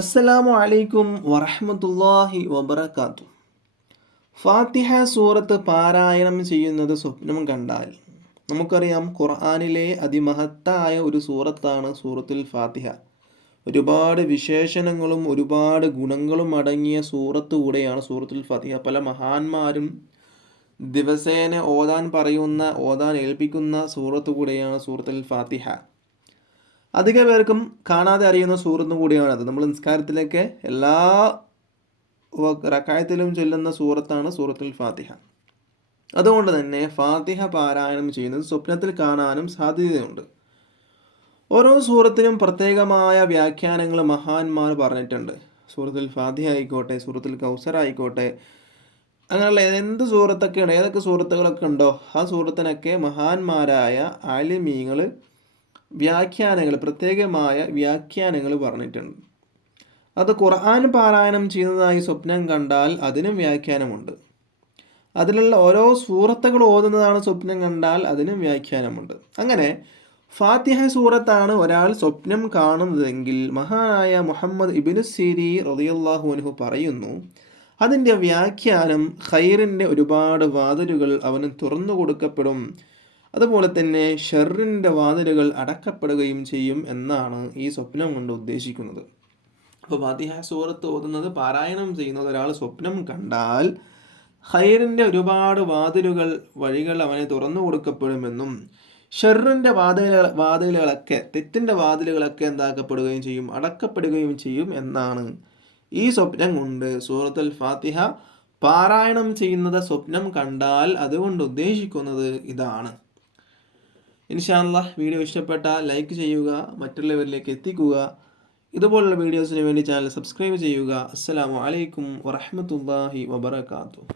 അസ്സലാമു അലൈക്കും വറഹ്മത്തുള്ളാഹി വബറകാതുഹു. ഫാത്തിഹ സൂറത്ത് പാരായണം ചെയ്യുന്നത് സ്വപ്നം കണ്ടാൽ, നമുക്കറിയാം ഖുർആനിലെ അതിമഹത്തായ ഒരു സൂറത്താണ് സൂറത്തുൽ ഫാത്തിഹ. ഒരുപാട് വിശേഷണങ്ങളും ഒരുപാട് ഗുണങ്ങളും അടങ്ങിയ സൂറത്ത് കൂടെയാണ് സൂറത്തുൽ ഫാത്തിഹ. പല മഹാന്മാരും ദിവസേന ഓതാൻ ഏൽപ്പിക്കുന്ന സൂറത്ത് കൂടെയാണ് സൂറത്തുൽ ഫാത്തിഹ. അധിക പേർക്കും കാണാതെ അറിയുന്ന സൂറത്തും കൂടിയാണത്. നമ്മൾ നിസ്കാരത്തിലേക്ക് എല്ലാ റക്അത്തിലും ചൊല്ലുന്ന സൂറത്താണ് സൂറത്തുൽ ഫാത്തിഹ. അതുകൊണ്ട് തന്നെ ഫാത്തിഹ പാരായണം ചെയ്യുന്നത് സ്വപ്നത്തിൽ കാണാനും സാധ്യതയുണ്ട്. ഓരോ സൂറത്തിനും പ്രത്യേകമായ വ്യാഖ്യാനങ്ങൾ മഹാന്മാർ പറഞ്ഞിട്ടുണ്ട്. സൂറത്തുൽ ഫാത്തിഹ ആയിക്കോട്ടെ, സൂറത്തുൽ കൗസർ ആയിക്കോട്ടെ, അങ്ങനെയുള്ള എന്ത് സൂറത്തൊക്കെയാണ്, ഏതൊക്കെ സൂറത്തുകളൊക്കെ ഉണ്ടോ ആ സൂറത്തിനൊക്കെ മഹാന്മാരായ ആലിമീങ്ങൾ പ്രത്യേകമായ വ്യാഖ്യാനങ്ങൾ പറഞ്ഞിട്ടുണ്ട്. അത് ഖുർആൻ പാരായണം ചെയ്യുന്നതായി സ്വപ്നം കണ്ടാൽ അതിനും വ്യാഖ്യാനമുണ്ട്. അതിലുള്ള ഓരോ സൂറത്തുകൾ ഓതുന്നതാണ് സ്വപ്നം കണ്ടാൽ അതിനും വ്യാഖ്യാനമുണ്ട്. അങ്ങനെ ഫാത്തിഹ സൂറത്താണ് ഒരാൾ സ്വപ്നം കാണുന്നതെങ്കിൽ മഹാനായ മുഹമ്മദ് ഇബ്നു സിരീൻ റളിയല്ലാഹു അൻഹു പറയുന്നു, അതിൻ്റെ വ്യാഖ്യാനം ഖൈറിൻ്റെ ഒരുപാട് വാതിലുകൾ അവന് തുറന്നു കൊടുക്കപ്പെടും, അതുപോലെ തന്നെ ഷെറിൻ്റെ വാതിലുകൾ അടക്കപ്പെടുകയും ചെയ്യും എന്നാണ് ഈ സ്വപ്നം കൊണ്ട് ഉദ്ദേശിക്കുന്നത്. അപ്പോൾ ഫാത്തിഹ സൂറത്ത് ഓതുന്നത്, പാരായണം ചെയ്യുന്നത് ഒരാൾ സ്വപ്നം കണ്ടാൽ ഖൈറിൻ്റെ ഒരുപാട് വഴികൾ അവനെ തുറന്നു കൊടുക്കപ്പെടുമെന്നും ഷെറിൻ്റെ വാതിലുകളൊക്കെ, തെറ്റിൻ്റെ വാതിലുകളൊക്കെ എന്താക്കപ്പെടുകയും ചെയ്യും, അടക്കപ്പെടുകയും ചെയ്യും എന്നാണ് ഈ സ്വപ്നം കൊണ്ട് സൂറത്തുൽ ഫാത്തിഹ പാരായണം ചെയ്യുന്നത് സ്വപ്നം കണ്ടാൽ അതുകൊണ്ട് ഉദ്ദേശിക്കുന്നത് ഇതാണ്. ഇൻഷാ അല്ലാഹ് വീഡിയോ ഇഷ്ടപ്പെട്ടാൽ ലൈക്ക് ചെയ്യുക, മറ്റുള്ളവരിലേക്ക് എത്തിക്കുക. ഇതുപോലുള്ള വീഡിയോസിന് വേണ്ടി ചാനൽ സബ്സ്ക്രൈബ് ചെയ്യുക. അസ്സലാമു അലൈക്കും വറഹ്മത്തുള്ളാഹി വബറകാതുഹു.